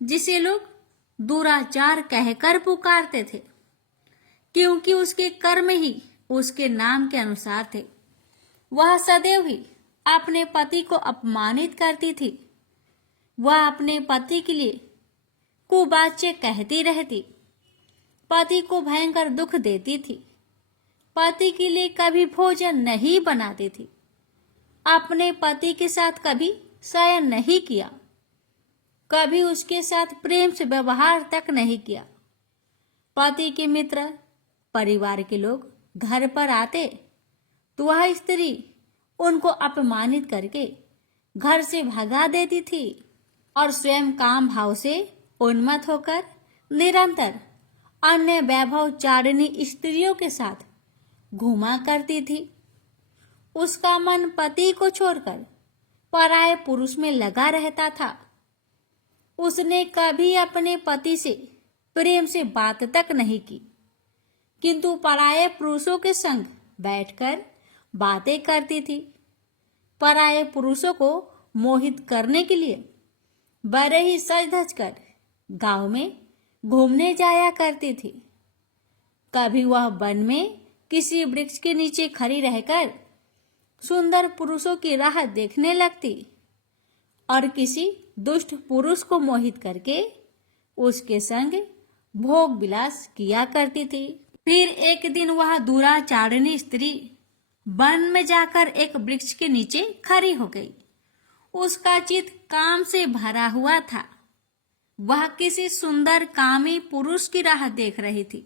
जिसे लोग दुराचार कहकर पुकारते थे, क्योंकि उसके कर्म ही उसके नाम के अनुसार थे। वह सदैव ही अपने पति को अपमानित करती थी। वह अपने पति के लिए कुवाच्य कहती रहती, पति को भयंकर दुख देती थी। पति के लिए कभी भोजन नहीं बनाती थी, अपने पति के साथ कभी शयन नहीं किया, कभी उसके साथ प्रेम से व्यवहार तक नहीं किया। पति के मित्र, परिवार के लोग घर पर आते तो वह स्त्री उनको अपमानित करके घर से भगा देती थी और स्वयं काम भाव से उन्मत्त होकर निरंतर अन्य वैभव चारिणी स्त्रियों के साथ घूमा करती थी। उसका मन पति को छोड़कर पराये पुरुष में लगा रहता था। उसने कभी अपने पति से प्रेम से बात तक नहीं की, किंतु पराये पुरुषों के संग बैठकर बातें करती थी। पराये पुरुषों को मोहित करने के लिए बड़े ही सज धज कर गांव में घूमने जाया करती थी। कभी वह वन में किसी वृक्ष के नीचे खड़ी रहकर सुंदर पुरुषों की राह देखने लगती और किसी दुष्ट पुरुष को मोहित करके उसके संग भोग विलास किया करती थी। फिर एक दिन वह दुराचारिणी स्त्री वन में जाकर एक वृक्ष के नीचे खड़ी हो गई। उसका चित्त काम से भरा हुआ था। वह किसी सुंदर कामी पुरुष की राह देख रही थी,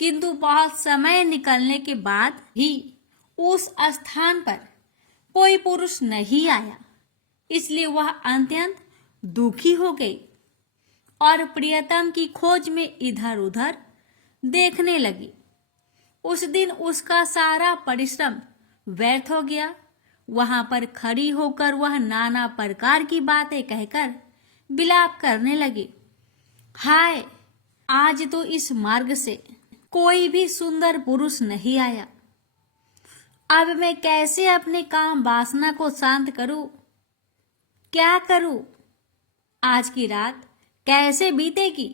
किंतु बहुत समय निकलने के बाद भी उस स्थान पर कोई पुरुष नहीं आया। इसलिए वह अत्यंत दुखी हो गई और प्रियतम की खोज में इधर उधर देखने लगी। उस दिन उसका सारा परिश्रम व्यर्थ हो गया। वहां पर खड़ी होकर वह नाना प्रकार की बातें कहकर विलाप करने लगी। हाय, आज तो इस मार्ग से कोई भी सुंदर पुरुष नहीं आया। अब मैं कैसे अपने काम वासना को शांत करूं? क्या करूं? आज की रात कैसे बीतेगी?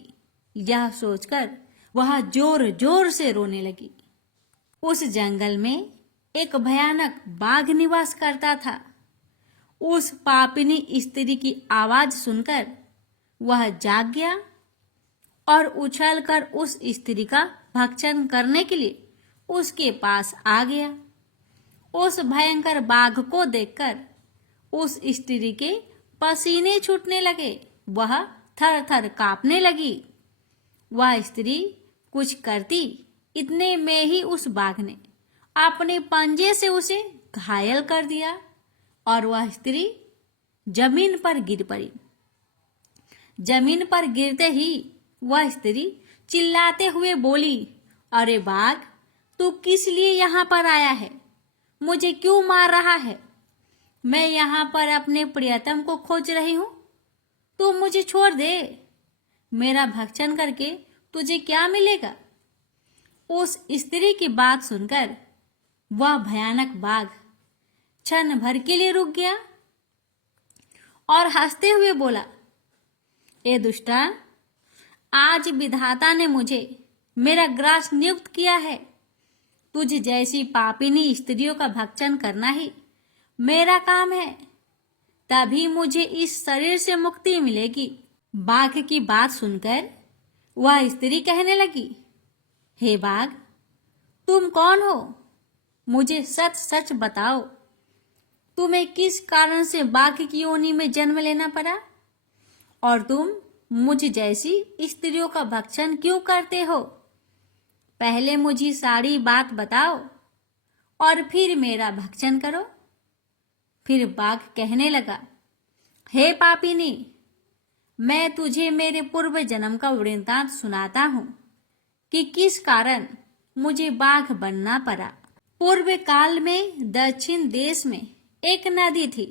यह सोचकर वह जोर जोर से रोने लगी। उस जंगल में एक भयानक बाघ निवास करता था। उस पापिनी स्त्री की आवाज सुनकर वह जाग गया और उछलकर उस स्त्री का भक्षण करने के लिए उसके पास आ गया। उस भयंकर बाघ को देखकर उस स्त्री के पसीने छूटने लगे। वह थर थर कांपने लगी। वह स्त्री कुछ करती, इतने में ही उस बाघ ने अपने पंजे से उसे घायल कर दिया और वह स्त्री जमीन पर गिर पड़ी। जमीन पर गिरते ही वह स्त्री चिल्लाते हुए बोली, अरे बाघ, तू किस लिए यहाँ पर आया है? मुझे क्यों मार रहा है? मैं यहाँ पर अपने प्रियतम को खोज रही हूँ। तू मुझे छोड़ दे। मेरा भक्षण करके तुझे क्या मिलेगा? उस स्त्री की बात सुनकर वह भयानक बाघ क्षण भर के लिए रुक गया और हंसते हुए बोला, ए दुष्टा, आज विधाता ने मुझे मेरा ग्रास नियुक्त किया है। तुझ जैसी पापिनी स्त्रियों का भक्षण करना ही मेरा काम है। तभी मुझे इस शरीर से मुक्ति मिलेगी। बाघ की बात सुनकर वह स्त्री कहने लगी, हे बाघ, तुम कौन हो? मुझे सच सच बताओ, तुम्हें किस कारण से बाघ की योनि में जन्म लेना पड़ा और तुम मुझ जैसी स्त्रियों का भक्षण क्यों करते हो? पहले मुझे सारी बात बताओ और फिर मेरा भक्षण करो। फिर बाघ कहने लगा, हे पापिनी, मैं तुझे मेरे पूर्व जन्म का वृत्तांत सुनाता हूँ कि किस कारण मुझे बाघ बनना पड़ा। पूर्व काल में दक्षिण देश में एक नदी थी।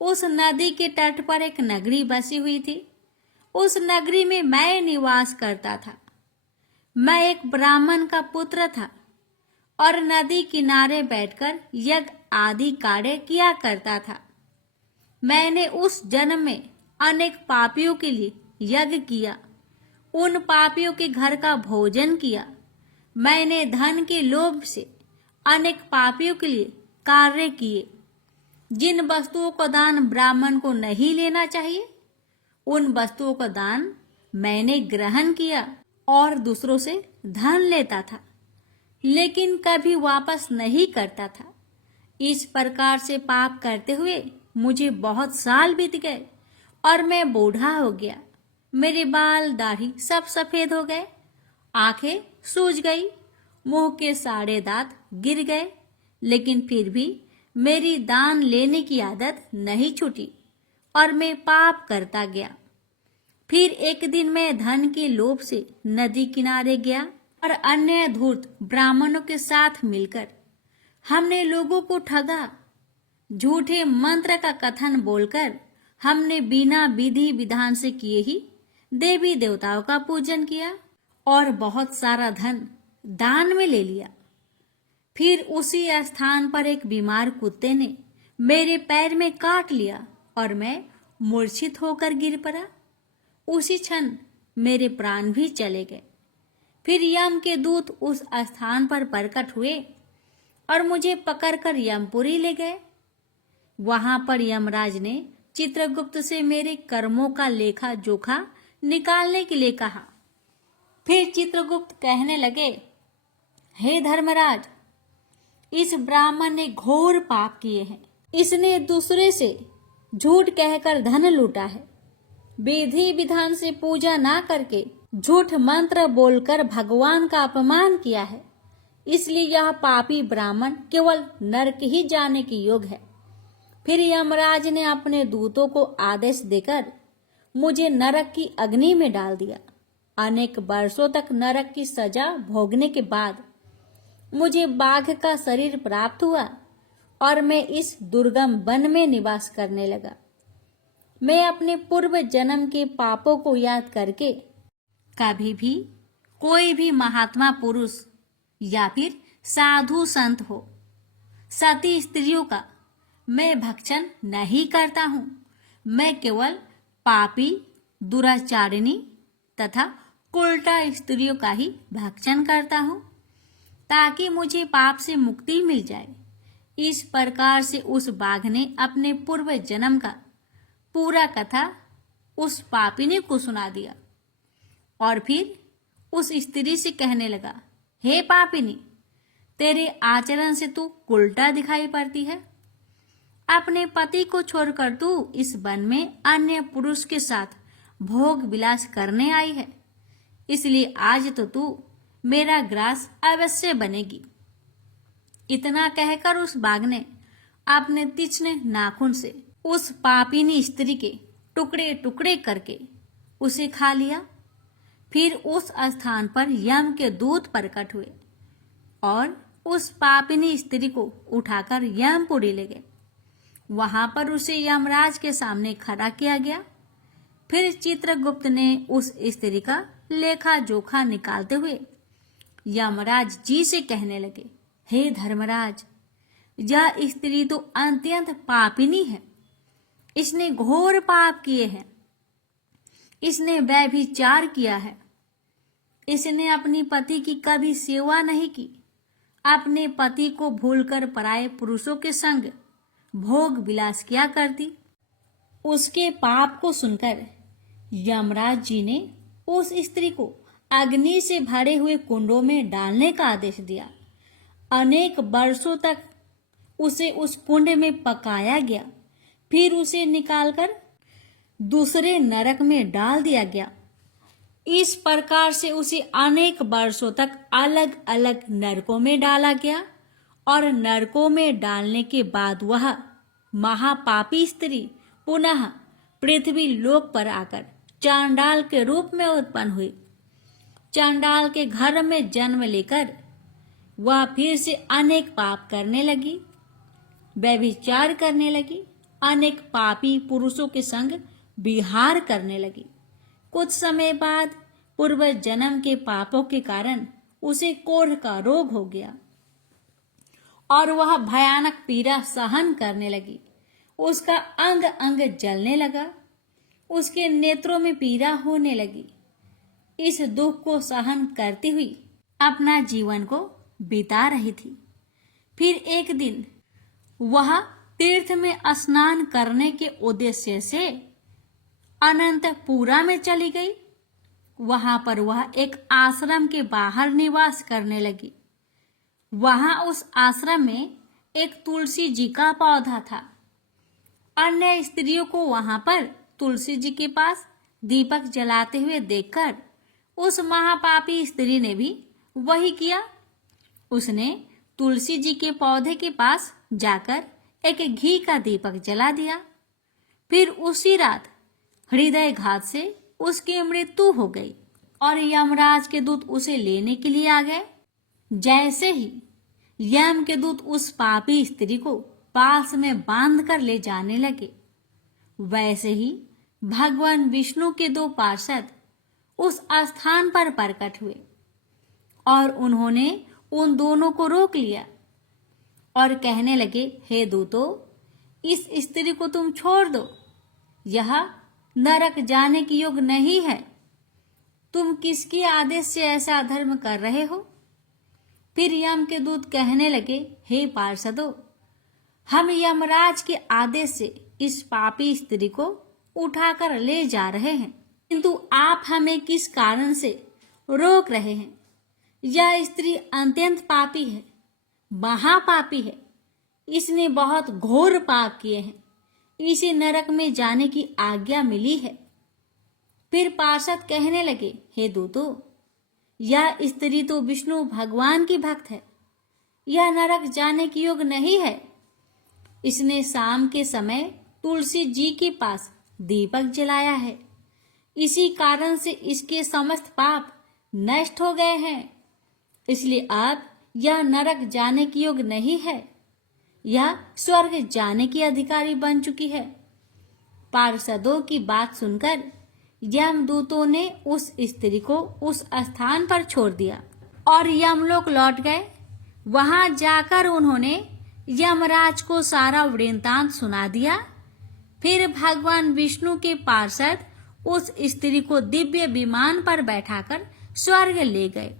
उस नदी के तट पर एक नगरी बसी हुई थी। उस नगरी में मैं निवास करता था। मैं एक ब्राह्मण का पुत्र था और नदी किनारे बैठकर यज्ञ आदि कार्य किया करता था। मैंने उस जन्म में अनेक पापियों के लिए यज्ञ किया। उन पापियों के घर का भोजन किया। मैंने धन के लोभ से अनेक पापियों के लिए कार्य किए। जिन वस्तुओं का दान ब्राह्मण को नहीं लेना चाहिए, उन वस्तुओं का दान मैंने ग्रहण किया और दूसरों से धन लेता था। लेकिन कभी वापस नहीं करता था। इस प्रकार से पाप करते हुए मुझे बहुत साल बीत गए और मैं बूढ़ा हो गया। मेरे बाल दाढ़ी सब सफेद हो गए, आंखें सूज गई, मुंह के सारे दांत गिर गए, लेकिन फिर भी मेरी दान लेने की आदत नहीं छूटी और मैं पाप करता गया। फिर एक दिन मैं धन के लोभ से नदी किनारे गया और अन्य धूर्त ब्राह्मणों के साथ मिलकर हमने लोगों को ठगा। झूठे मंत्र का कथन बोलकर हमने बिना विधि विधान से किए ही देवी देवताओं का पूजन किया और बहुत सारा धन दान में ले लिया। फिर उसी स्थान पर एक बीमार कुत्ते ने मेरे पैर में काट लिया और मैं मूर्छित होकर गिर पड़ा। उसी क्षण मेरे प्राण भी चले गए। फिर यम के दूत उस स्थान पर प्रकट हुए और मुझे पकड़कर यमपुरी ले गए। वहां पर यमराज ने चित्रगुप्त से मेरे कर्मों का लेखा जोखा निकालने के लिए कहा। फिर चित्रगुप्त कहने लगे, हे धर्मराज, इस ब्राह्मण ने घोर पाप किए हैं। इसने दूसरे से झूठ कहकर धन लूटा है, विधि विधान से पूजा ना करके झूठ मंत्र बोलकर भगवान का अपमान किया है। इसलिए यह पापी ब्राह्मण केवल नरक ही जाने के योग है। फिर यमराज ने अपने दूतों को आदेश देकर मुझे नरक की अग्नि में डाल दिया। अनेक वर्षों तक नरक की सजा भोगने के बाद मुझे बाघ का शरीर प्राप्त हुआ और मैं इस दुर्गम वन में निवास करने लगा। मैं अपने पूर्व जन्म के पापों को याद करके कभी भी कोई भी महात्मा पुरुष या फिर साधु संत हो, सती स्त्रियों का मैं भक्षण नहीं करता हूँ। मैं केवल पापी, दुराचारिणी तथा उल्टा स्त्रियों का ही भक्षण करता हूँ ताकि मुझे पाप से मुक्ति मिल जाए। इस प्रकार से उस बाघ ने अपने पूर्व जन्म का पूरा कथा उस पापिनी को सुना दिया और फिर उस स्त्री से कहने लगा, हे पापिनी, तेरे आचरण से तू उल्टा दिखाई पड़ती है। अपने पति को छोड़कर तू इस वन में अन्य पुरुष के साथ भोग विलास करने आई है, इसलिए आज तो तू मेरा ग्रास अवश्य बनेगी। इतना कहकर उस बाघ ने अपने तीक्ष्ण नाखून से उस पापिनी स्त्री के टुकड़े टुकड़े करके उसे खा लिया। फिर उस स्थान पर यम के दूत प्रकट हुए और उस पापिनी स्त्री को उठाकर यमपुरी ले गए। वहां पर उसे यमराज के सामने खड़ा किया गया। फिर चित्रगुप्त ने उस स्त्री का लेखा जोखा निकालते हुए यमराज जी से कहने लगे, हे धर्मराज, यह स्त्री तो अत्यंत पापिनी है। इसने घोर पाप किए हैं। इसने व्यभिचार किया है। इसने अपनी पति की कभी सेवा नहीं की। अपने पति को भूलकर पराये पुरुषों के संग भोग विलास किया करती। उसके पाप को सुनकर यमराज जी ने उस स्त्री को अग्नि से भरे हुए कुंडों में डालने का आदेश दिया। अनेक वर्षों तक उसे उस कुंड में पकाया गया। फिर उसे निकालकर दूसरे नरक में डाल दिया गया। इस प्रकार से उसे अनेक वर्षों तक अलग अलग नरकों में डाला गया और नरकों में डालने के बाद वह महापापी स्त्री पुनः पृथ्वी लोक पर आकर चांडाल के रूप में उत्पन्न हुई। चांडाल के घर में जन्म लेकर वह फिर से अनेक पाप करने लगी, व्यभिचार करने लगी, अनेक पापी पुरुषों के संग विहार करने लगी। कुछ समय बाद पूर्व जन्म के पापों के कारण उसे कोढ़ का रोग हो गया और वह भयानक पीड़ा सहन करने लगी। उसका अंग अंग जलने लगा। उसके नेत्रों में पीड़ा होने लगी। इस दुख को सहन करती हुई अपना जीवन को बिता रही थी। फिर एक दिन वह तीर्थ में स्नान करने के उद्देश्य से अनंतपुरा में चली गई। वहां पर वह एक आश्रम के बाहर निवास करने लगी। वहां उस आश्रम में एक तुलसी जी का पौधा था। अन्य स्त्रियों को वहां पर तुलसी जी के पास दीपक जलाते हुए देखकर उस महापापी स्त्री ने भी वही किया। उसने तुलसी जी के पौधे के पास जाकर एक घी का दीपक जला दिया। फिर उसी रात हृदयघात से उसकी मृत्यु हो गई और यमराज के दूत उसे लेने के लिए आ गए। जैसे ही यम के दूत उस पापी स्त्री को पास में बांध कर ले जाने लगे, वैसे ही भगवान विष्णु के दो पार्षद उस स्थान पर प्रकट हुए और उन्होंने उन दोनों को रोक लिया और कहने लगे, हे दूतों, इस स्त्री को तुम छोड़ दो, यह नरक जाने की योग्य नहीं है। तुम किसके आदेश से ऐसा अधर्म कर रहे हो? फिर यम के दूत कहने लगे, हे पार्षदों, हम यमराज के आदेश से इस पापी स्त्री को उठाकर ले जा रहे हैं, किंतु आप हमें किस कारण से रोक रहे हैं? यह स्त्री अत्यंत पापी है, महापापी है। इसने बहुत घोर पाप किए हैं। इसे नरक में जाने की आज्ञा मिली है। फिर पार्षद कहने लगे, हे दूतों, यह स्त्री तो विष्णु भगवान की भक्त है। यह नरक जाने की योग्य नहीं है। इसने शाम के समय तुलसी जी के पास दीपक जलाया है। इसी कारण से इसके समस्त पाप नष्ट हो गए हैं। इसलिए अब यह नरक जाने की योग्य नहीं है। यह स्वर्ग जाने की अधिकारी बन चुकी है। पार्षदों की बात सुनकर यमदूतों ने उस स्त्री को उस स्थान पर छोड़ दिया और यमलोक लौट गए। वहां जाकर उन्होंने यमराज को सारा वृत्तांत सुना दिया। फिर भगवान विष्णु के पार्षद उस स्त्री को दिव्य विमान पर बैठाकर स्वर्ग ले गए।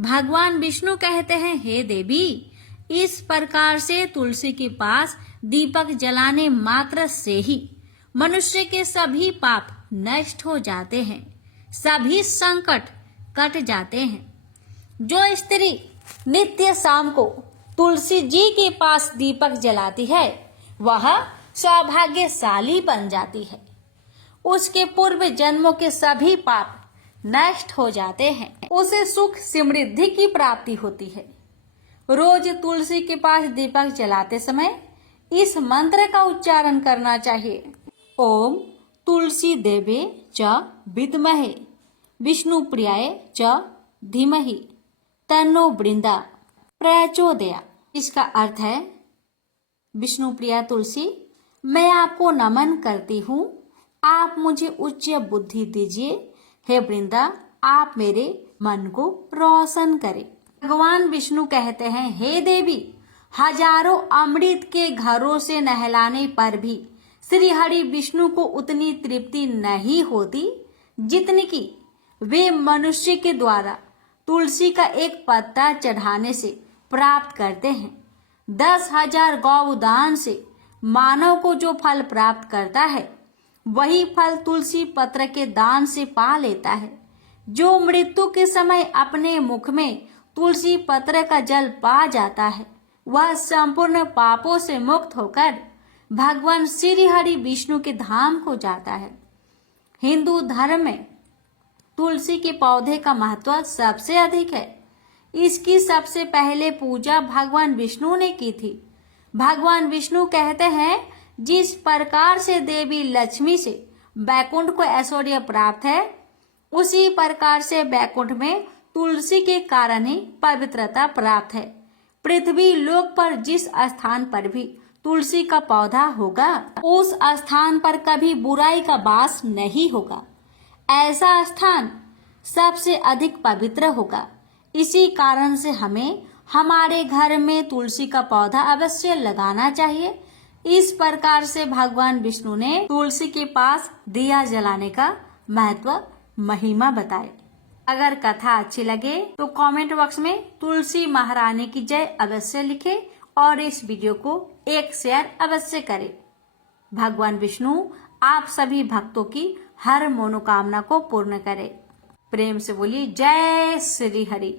भगवान विष्णु कहते हैं, हे देवी, इस प्रकार से तुलसी के पास दीपक जलाने मात्र से ही मनुष्य के सभी पाप नष्ट हो जाते हैं, सभी संकट कट जाते हैं। जो स्त्री नित्य शाम को तुलसी जी के पास दीपक जलाती है, वह सौभाग्यशाली बन जाती है। उसके पूर्व जन्मों के सभी पाप नष्ट हो जाते हैं। उसे सुख समृद्धि की प्राप्ति होती है। रोज तुलसी के पास दीपक जलाते समय इस मंत्र का उच्चारण करना चाहिए। ओम तुलसी देवे च विद्महे विष्णु प्रियाय च धीमहि तन्नो वृंदा प्रचोदया। इसका अर्थ है, विष्णु प्रिया तुलसी, मैं आपको नमन करती हूँ। आप मुझे उच्च बुद्धि दीजिए। हे वृंदा, आप मेरे मन को रोशन करें। भगवान विष्णु कहते हैं, हे देवी, हजारों अमृत के घरों से नहलाने पर भी श्री हरि विष्णु को उतनी तृप्ति नहीं होती जितनी कि वे मनुष्य के द्वारा तुलसी का एक पत्ता चढ़ाने से प्राप्त करते हैं। 10,000 गौदान से मानव को जो फल प्राप्त करता है, वही फल तुलसी पत्र के दान से पा लेता है। जो मृत्यु के समय अपने मुख में तुलसी पत्र का जल पा जाता है, वह संपूर्ण पापों से मुक्त होकर भगवान श्री हरि विष्णु के धाम को जाता है। हिंदू धर्म में तुलसी के पौधे का महत्व सबसे अधिक है। इसकी सबसे पहले पूजा भगवान विष्णु ने की थी। भगवान विष्णु कहते हैं, जिस प्रकार से देवी लक्ष्मी से बैकुंठ को ऐश्वर्य प्राप्त है, उसी प्रकार से बैकुंठ में तुलसी के कारण ही पवित्रता प्राप्त है। पृथ्वी लोक पर जिस स्थान पर भी तुलसी का पौधा होगा, उस स्थान पर कभी बुराई का वास नहीं होगा। ऐसा स्थान सबसे अधिक पवित्र होगा। इसी कारण से हमें हमारे घर में तुलसी का पौधा अवश्य लगाना चाहिए। इस प्रकार से भगवान विष्णु ने तुलसी के पास दिया जलाने का महत्व, महिमा बताए। अगर कथा अच्छी लगे तो कमेंट बॉक्स में तुलसी महारानी की जय अवश्य लिखें और इस वीडियो को एक शेयर अवश्य करें। भगवान विष्णु आप सभी भक्तों की हर मनोकामना को पूर्ण करे। प्रेम से बोलिए जय श्री हरि।